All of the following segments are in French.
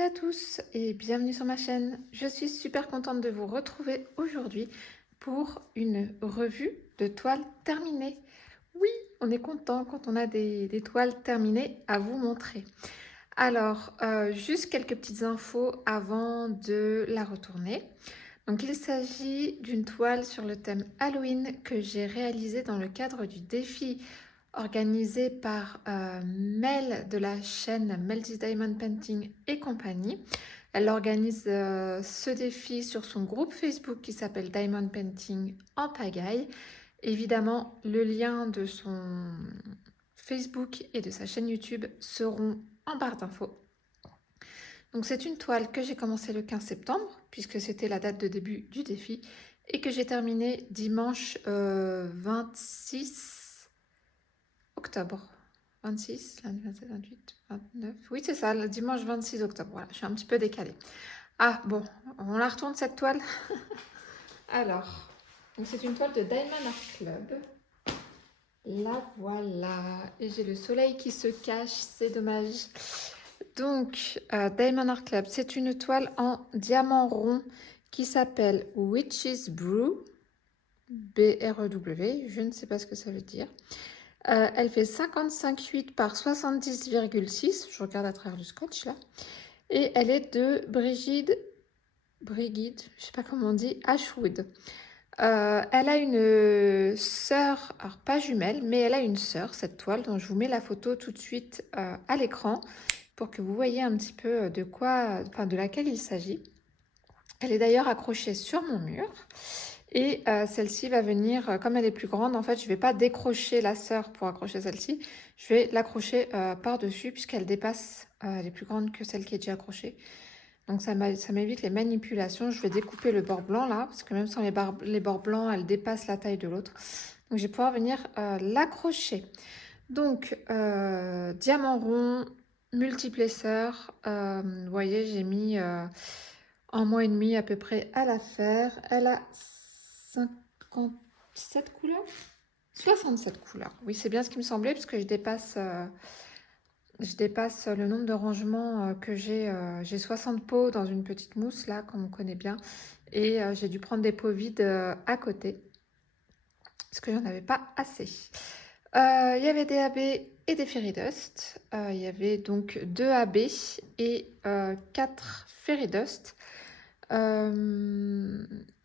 et à tous et bienvenue sur ma chaîne. Je suis super contente de vous retrouver aujourd'hui pour une revue de toiles terminées. Oui, on est content quand on a des toiles terminées à vous montrer. Alors, juste quelques petites infos avant de la retourner. Donc, il s'agit d'une toile sur le thème Halloween que j'ai réalisée dans le cadre du défi organisé par Mel de la chaîne Mel's Diamond Painting et compagnie. Elle organise ce défi sur son groupe Facebook qui s'appelle Diamond Painting en pagaille. Évidemment, le lien de son Facebook et de sa chaîne YouTube seront en barre d'infos. Donc c'est une toile que j'ai commencée le 15 septembre, puisque c'était la date de début du défi, et que j'ai terminée dimanche 26 octobre. 26, lundi 27, 28, 29. Oui, c'est ça, le dimanche 26 octobre. Voilà, je suis un petit peu décalée. Ah, bon, on la retourne cette toile. Alors, c'est une toile de Diamond Art Club. La voilà. Et j'ai le soleil qui se cache, c'est dommage. Donc, Diamond Art Club, c'est une toile en diamant rond qui s'appelle Witch's Brew. B-R-E-W, je ne sais pas ce que ça veut dire. Elle fait 55,8 par 70,6. Je regarde à travers le scotch là. Et elle est de Brigide, je ne sais pas comment on dit, Ashwood. Elle a une sœur, alors pas jumelle, mais elle a une sœur, cette toile, dont je vous mets la photo tout de suite à l'écran pour que vous voyez un petit peu de quoi, enfin de laquelle il s'agit. Elle est d'ailleurs accrochée sur mon mur. Et celle-ci va venir, comme elle est plus grande, en fait, je ne vais pas décrocher la sœur pour accrocher celle-ci. Je vais l'accrocher par-dessus puisqu'elle dépasse, elle est plus grande que celle qui est déjà accrochée. Donc ça m'évite les manipulations. Je vais découper le bord blanc là, parce que même sans les bords blancs, elle dépasse la taille de l'autre. Donc je vais pouvoir venir l'accrocher. Donc, diamant rond, multiplesseur. Vous voyez, j'ai mis 1 mois et demi à peu près à la faire. Elle a 57 couleurs 67 couleurs. Oui, c'est bien ce qui me semblait, parce que je dépasse le nombre de rangements que j'ai. J'ai 60 pots dans une petite mousse, là, comme on connaît bien. Et j'ai dû prendre des pots vides à côté, parce que j'en avais pas assez. Il y avait des AB et des Fairy Dust. Il y avait donc 2 AB et 4 Fairy Dust.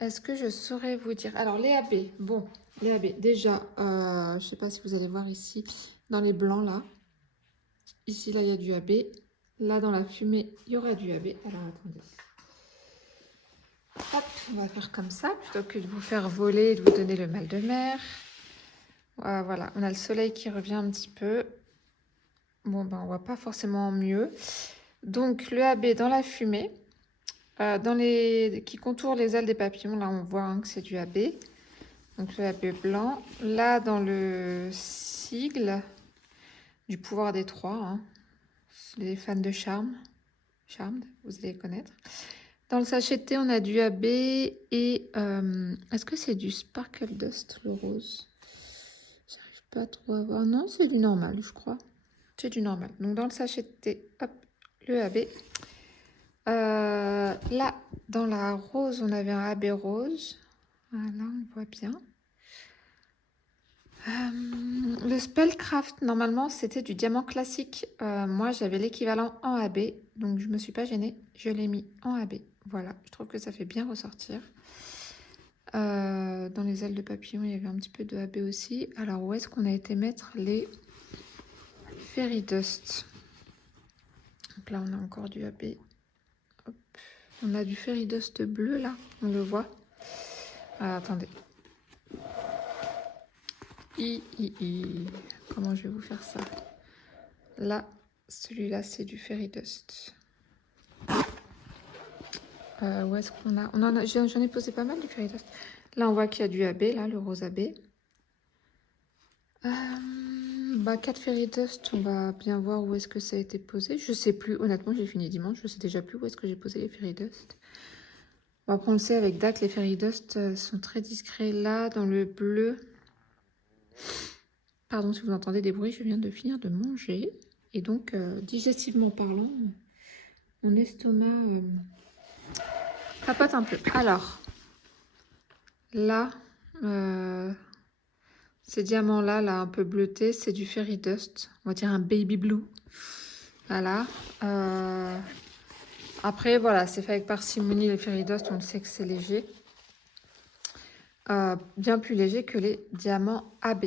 Est-ce que je saurais vous dire? Alors, les AB, bon, les AB, déjà, je ne sais pas si vous allez voir ici, dans les blancs, là. Ici, là, il y a du AB. Là, dans la fumée, il y aura du AB. Alors, attendez. Hop, on va faire comme ça, plutôt que de vous faire voler et de vous donner le mal de mer. Voilà, on a le soleil qui revient un petit peu. Bon, ben, on voit pas forcément mieux. Donc, le AB dans la fumée. Qui contourne les ailes des papillons, là, on voit que c'est du AB. Donc, le AB blanc. Là, dans le sigle du pouvoir des trois, hein, les fans de Charmed, vous allez connaître. Dans le sachet de thé, on a du AB et est-ce que c'est du Sparkle Dust, le rose? J'arrive pas trop à voir. Non, c'est du normal, je crois. C'est du normal. Donc, dans le sachet de thé, hop, le AB. Là, dans la rose, on avait un AB rose. Voilà, on voit bien. Le Spellcraft, normalement, c'était du diamant classique. Moi, j'avais l'équivalent en AB, donc je ne me suis pas gênée. Je l'ai mis en AB. Voilà, je trouve que ça fait bien ressortir. Dans les ailes de papillon, il y avait un petit peu de AB aussi. Alors, où est-ce qu'on a été mettre les Fairy Dust? Donc là, on a encore du AB. Hop. On a du Fairy Dust bleu, là, on le voit. Attendez. Comment je vais vous faire ça? Là, celui-là, c'est du Fairy Dust. Où est-ce qu'on a? J'en ai posé pas mal du Fairy Dust. Là, on voit qu'il y a du AB, là, le rose AB. 4 Fairy Dust, on va bien voir où est-ce que ça a été posé. Je sais plus, honnêtement, j'ai fini dimanche, je sais déjà plus où est-ce que j'ai posé les Fairy Dust. Bon, après, on le sait, avec DAC, les Fairy Dust sont très discrets. Là, dans le bleu... Pardon si vous entendez des bruits, je viens de finir de manger. Et donc, digestivement parlant, mon estomac papote un peu. Alors, là, ces diamants-là, là, un peu bleutés, c'est du Fairy Dust. On va dire un Baby Blue. Voilà. Après, voilà, c'est fait avec parcimonie. Les Fairy Dust, on le sait que c'est léger. Bien plus léger que les diamants AB.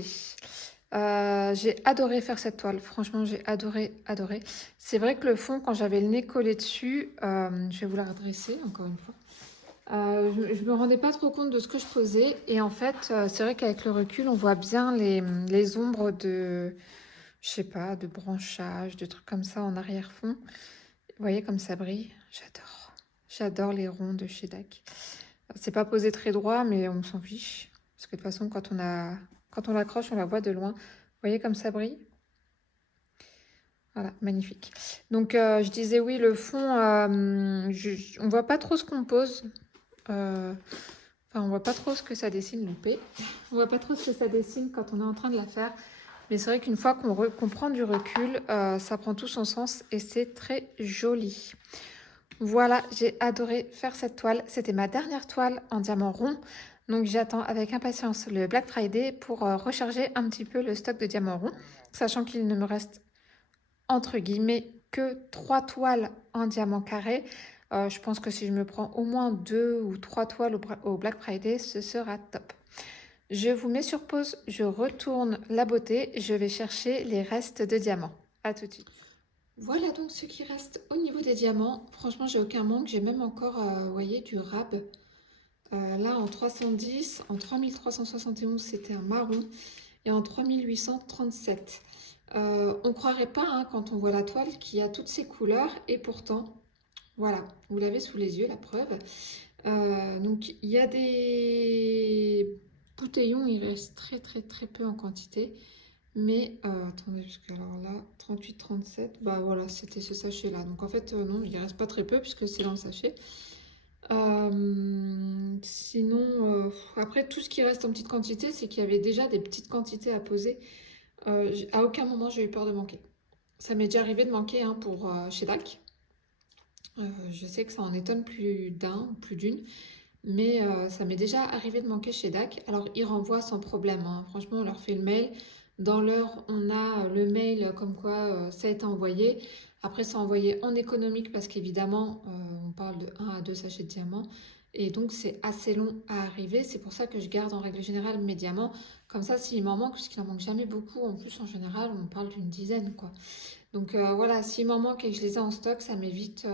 J'ai adoré faire cette toile. Franchement, j'ai adoré. C'est vrai que le fond, quand j'avais le nez collé dessus, je vais vous la redresser encore une fois. Je me rendais pas trop compte de ce que je posais. Et en fait, c'est vrai qu'avec le recul, on voit bien les ombres de, je sais pas, de branchages, de trucs comme ça en arrière-fond. Vous voyez comme ça brille? J'adore. J'adore les ronds de chez DAC. C'est pas posé très droit, mais on s'en fiche. Parce que de toute façon, quand on l'accroche, on la voit de loin. Vous voyez comme ça brille? Voilà, magnifique. Donc, je disais oui, le fond, on voit pas trop ce qu'on pose. Enfin, on voit pas trop ce que ça dessine, loupé. On voit pas trop ce que ça dessine quand on est en train de la faire. Mais c'est vrai qu'une fois qu'on prend du recul, ça prend tout son sens et c'est très joli. Voilà, j'ai adoré faire cette toile. C'était ma dernière toile en diamant rond. Donc j'attends avec impatience le Black Friday pour recharger un petit peu le stock de diamants ronds. Sachant qu'il ne me reste entre guillemets que 3 toiles en diamant carré. Je pense que si je me prends au moins 2 ou 3 toiles au Black Friday, ce sera top. Je vous mets sur pause, je retourne la beauté, je vais chercher les restes de diamants. A tout de suite. Voilà donc ce qui reste au niveau des diamants. Franchement, j'ai aucun manque. J'ai même encore, vous voyez, du rab. Là, en 310, en 3371, c'était un marron. Et en 3837. On ne croirait pas, hein, quand on voit la toile, qu'il y a toutes ces couleurs. Et pourtant, voilà, vous l'avez sous les yeux, la preuve. Donc, il y a des bouteillons. Il reste très peu en quantité. Mais attendez, parce que alors là, 38-37, bah voilà, c'était ce sachet-là. Donc en fait, non, il ne reste pas très peu puisque c'est dans le sachet. Sinon, après, tout ce qui reste en petite quantité, c'est qu'il y avait déjà des petites quantités à poser. À aucun moment, j'ai eu peur de manquer. Ça m'est déjà arrivé de manquer, hein, pour chez DAC. Je sais que ça en étonne plus d'un ou plus d'une. Mais ça m'est déjà arrivé de manquer chez DAC. Alors, ils renvoient sans problème, hein. Franchement, on leur fait le mail. Dans l'heure, on a le mail comme quoi ça a été envoyé. Après, c'est envoyé en économique parce qu'évidemment, on parle de 1 à 2 sachets de diamants. Et donc, c'est assez long à arriver. C'est pour ça que je garde en règle générale mes diamants. Comme ça, s'il m'en manque, puisqu'il n'en manque jamais beaucoup, en plus, en général, on parle d'une dizaine, quoi. Donc voilà, s'il m'en manque et que je les ai en stock, ça m'évite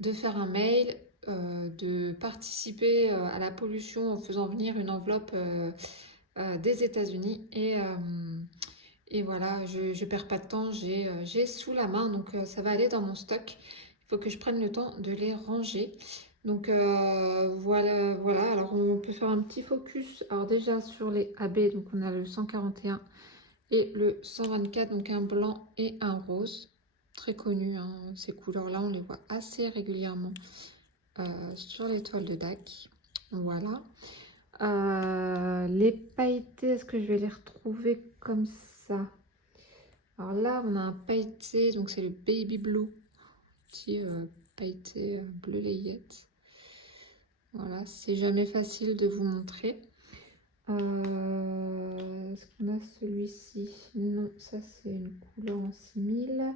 de faire un mail, de participer à la pollution en faisant venir une enveloppe des États-Unis. Et voilà, je ne perds pas de temps, j'ai sous la main, donc ça va aller dans mon stock. Il faut que je prenne le temps de les ranger. Donc voilà, alors on peut faire un petit focus. Alors déjà sur les AB, donc on a le 141 et le 124, donc un blanc et un rose. Très connu, hein, ces couleurs-là, on les voit assez régulièrement sur les toiles de DAC. Voilà. Les pailletés, est-ce que je vais les retrouver comme ça? Alors là, on a un pailleté, donc c'est le Baby Blue, petit pailleté bleu layette. Voilà, c'est jamais facile de vous montrer. Est-ce qu'on a celui-ci? Non, ça c'est une couleur en 6000.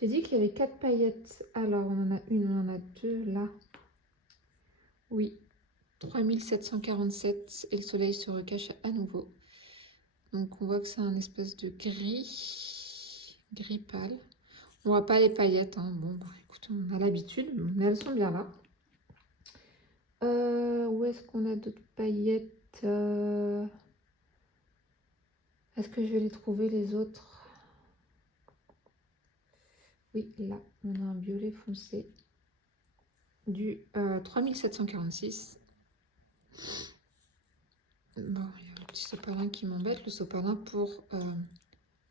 J'ai dit qu'il y avait 4 paillettes. Alors, on en a une, on en a deux là. Oui, 3747 et le soleil se recache à nouveau. Donc, on voit que c'est un espèce de gris pâle. On voit pas les paillettes, hein. Bon, bah, écoute, on a l'habitude, mais elles sont bien là. Où est-ce qu'on a d'autres paillettes? Est-ce que je vais les trouver les autres? Oui, là, on a un violet foncé du 3746. Bon, il y a le petit sopalin qui m'embête. Le sopalin pour...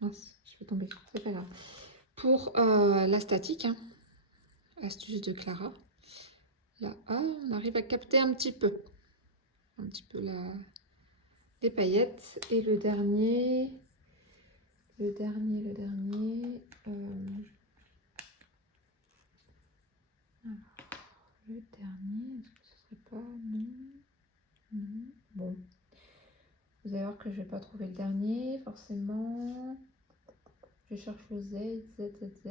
mince, je vais tomber, c'est pas grave. Pour la statique, hein. Astuce de Clara. Là, on arrive à capter un petit peu les paillettes. Et le dernier... euh, le dernier. Est-ce que ce serait pas... Non. Non. Bon. Vous allez voir que je vais pas trouver le dernier, forcément. Je cherche le Z, Z, Z, Z.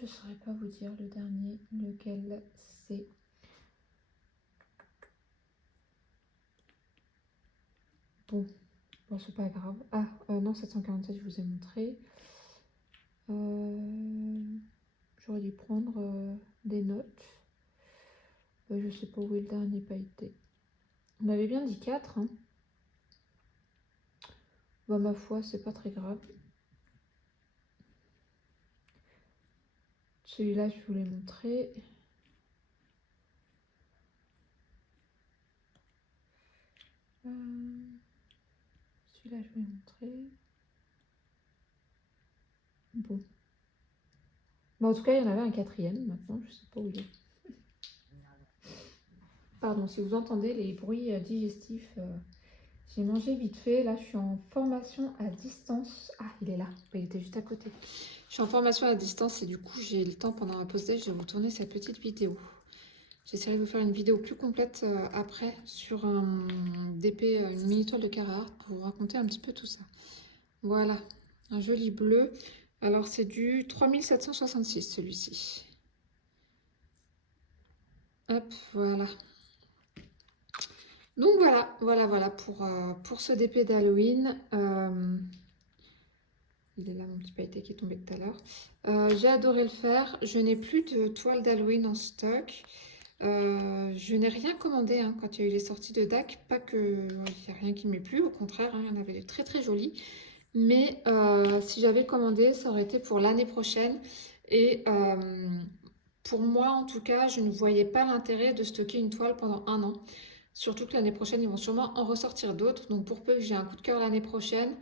Je saurais pas vous dire le dernier, lequel c'est. Bon, bon c'est pas grave. Ah, non, 747, je vous ai montré. J'aurais dû prendre des notes. Je sais pas où est le dernier pailleté. On avait bien dit 4. Hein. Bah, ma foi, c'est pas très grave. Celui-là, je vous l'ai montré. Celui-là, je vous l'ai montré. Bon. Bah, en tout cas, il y en avait un quatrième. Maintenant, je sais pas où il est. Pardon, si vous entendez les bruits digestifs, j'ai mangé vite fait. Là, je suis en formation à distance. Ah, il est là. Il était juste à côté. Je suis en formation à distance et du coup, j'ai le temps pendant ma pause déj de vous tourner cette petite vidéo. J'essaierai de vous faire une vidéo plus complète après sur un DP, une mini toile de Carrara pour vous raconter un petit peu tout ça. Voilà, un joli bleu. Alors, c'est du 3766 celui-ci. Hop, voilà. Donc voilà pour ce DP d'Halloween. Il est là mon petit pailleté qui est tombé tout à l'heure. J'ai adoré le faire. Je n'ai plus de toile d'Halloween en stock. Je n'ai rien commandé hein, quand il y a eu les sorties de DAC. Pas que il n'y a rien qui m'ait plu, au contraire, hein, il y en avait des très très jolies. Mais si j'avais commandé, ça aurait été pour l'année prochaine. Et pour moi, en tout cas, je ne voyais pas l'intérêt de stocker une toile pendant un an. Surtout que l'année prochaine, ils vont sûrement en ressortir d'autres. Donc pour peu que j'ai un coup de cœur l'année prochaine,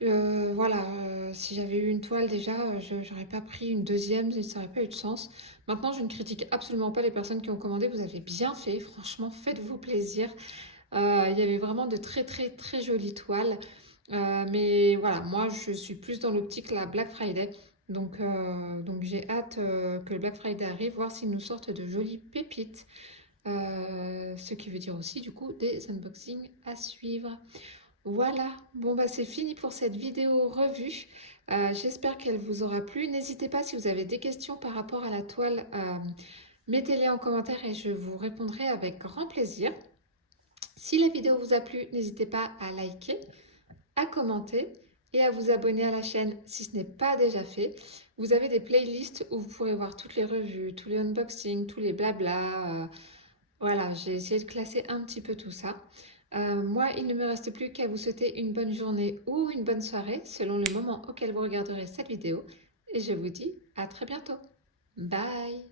voilà, si j'avais eu une toile déjà, je n'aurais pas pris une deuxième, ça n'aurait pas eu de sens. Maintenant, je ne critique absolument pas les personnes qui ont commandé. Vous avez bien fait, franchement, faites-vous plaisir. Il y avait vraiment de très très très jolies toiles. Mais voilà, moi, je suis plus dans l'optique la Black Friday. Donc j'ai hâte que le Black Friday arrive, voir s'ils nous sortent de jolies pépites. Ce qui veut dire aussi du coup des unboxings à suivre. Voilà, bon bah c'est fini pour cette vidéo revue. J'espère qu'elle vous aura plu. N'hésitez pas si vous avez des questions par rapport à la toile, mettez-les en commentaire et je vous répondrai avec grand plaisir. Si la vidéo vous a plu, n'hésitez pas à liker, à commenter et à vous abonner à la chaîne si ce n'est pas déjà fait. Vous avez des playlists où vous pourrez voir toutes les revues, tous les unboxings, tous les blabla. Voilà, j'ai essayé de classer un petit peu tout ça. Moi, il ne me reste plus qu'à vous souhaiter une bonne journée ou une bonne soirée selon le moment auquel vous regarderez cette vidéo. Et je vous dis à très bientôt. Bye!